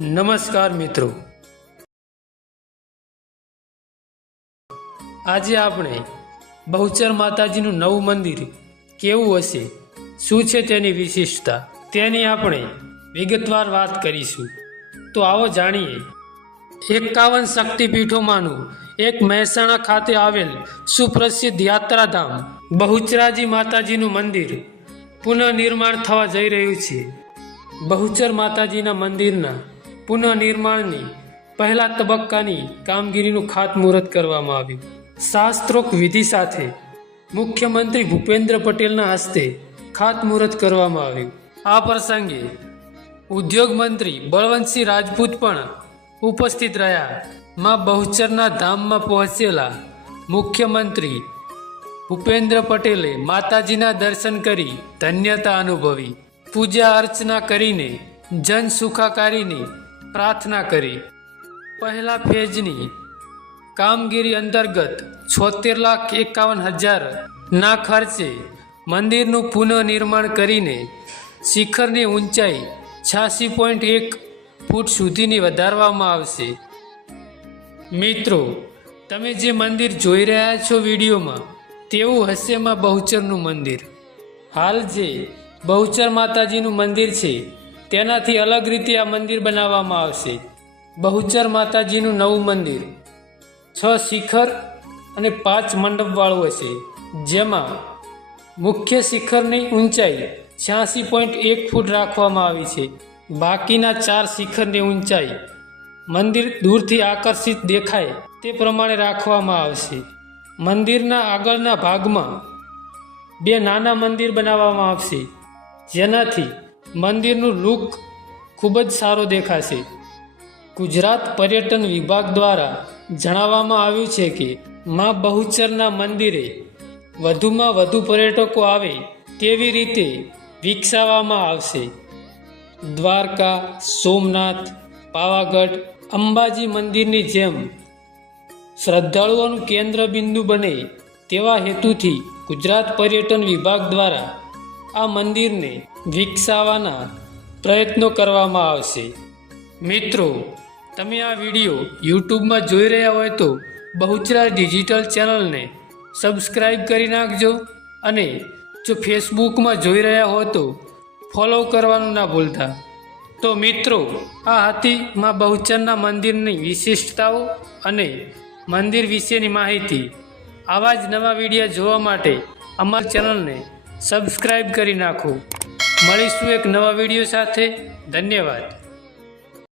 નમસ્કાર મિત્રો, આજે આપણે બહુચર માતાજીનું નવું મંદિર કેવું હશે, શું છે તેની વિશેષતા, તેની આપણે વિગતવાર વાત કરીશું. તો આવો જાણીએ. 51 શક્તિપીઠોમાંનું એક મહેસાણા ખાતે આવેલ સુપ્રસિદ્ધ યાત્રાધામ બહુચરાજી માતાજીનું મંદિર પુનઃનિર્માણ થવા જઈ રહ્યું છે. બહુચર માતાજીના મંદિરના પુનઃનિર્માણની પહેલા તબક્કાની કામગીરીનું ખાતમુહૂર્ત કરવામાં આવ્યું. શાસ્ત્રોક્ત વિધિ સાથે મુખ્યમંત્રી ભૂપેન્દ્ર પટેલના હસ્તે ખાતમુહૂર્ત કરવામાં આવ્યું. આ પ્રસંગે ઉદ્યોગ મંત્રી બળવંતસિંહ રાજપૂત પણ ઉપસ્થિત રહ્યા. માં બહુચરના ધામમાં પહોંચેલા મુખ્યમંત્રી ભૂપેન્દ્ર પટેલે માતાજીના દર્શન કરી ધન્યતા અનુભવી. પૂજા અર્ચના કરીને જન સુખાકારીની પ્રાર્થના કરી. પહેલા ફેજની કામગીરી અંતર્ગત 76,51,000 ના ખર્ચે મંદિરનું પુનઃનિર્માણ કરીને શિખરની ઊંચાઈ 86.1 ફૂટ સુધીની વધારવામાં આવશે. મિત્રો, તમે જે મંદિર જોઈ રહ્યા છો વિડીયોમાં, તેવું હશે માં બહુચરનું મંદિર. હાલ જે બહુચર માતાજીનું મંદિર છે તેનાથી અલગ રીતે આ મંદિર બનાવવામાં આવશે. બહુચર માતાજીનું નવું મંદિર 6 શિખર અને 5 મંડપવાળું હશે, જેમાં મુખ્ય શિખરની ઊંચાઈ 86.1 ફૂટ રાખવામાં આવી છે. બાકીના 4 શિખરની ઊંચાઈ મંદિર દૂરથી આકર્ષિત દેખાય તે પ્રમાણે રાખવામાં આવશે. મંદિરના આગળના ભાગમાં 2 નાના મંદિર બનાવવામાં આવશે, જેનાથી મંદિરનું લુક ખૂબ જ સારો દેખાશે. ગુજરાત પર્યટન વિભાગ દ્વારા જણાવવામાં આવ્યું છે કે માં બહુચરના મંદિરે વધુમાં વધુ પર્યટકો આવે તેવી રીતે વિકસાવવામાં આવશે. દ્વારકા, સોમનાથ, પાવાગઢ, અંબાજી મંદિરની જેમ શ્રદ્ધાળુઓનું કેન્દ્ર બિંદુ બને તેવા હેતુથી ગુજરાત પર્યટન વિભાગ દ્વારા આ મંદિરને વિકસાવવાના પ્રયત્નો કરવામાં આવશે. મિત્રો, તમે આ વિડીયો યુટ્યુબમાં જોઈ રહ્યા હોય તો બહુચરા ડિજિટલ ચેનલને સબસ્ક્રાઈબ કરી નાખજો, અને જો ફેસબુકમાં જોઈ રહ્યા હો તો ફોલો કરવાનું ના ભૂલતા. તો મિત્રો, આ હતી માં બહુચરના મંદિરની વિશિષ્ટતાઓ અને મંદિર વિશેની માહિતી. આવા જ નવા વિડીયો જોવા માટે અમારી ચેનલને સબસ્ક્રાઈબ કરી નાખો. મળીશું એક નવા વિડીયો સાથે. ધન્યવાદ.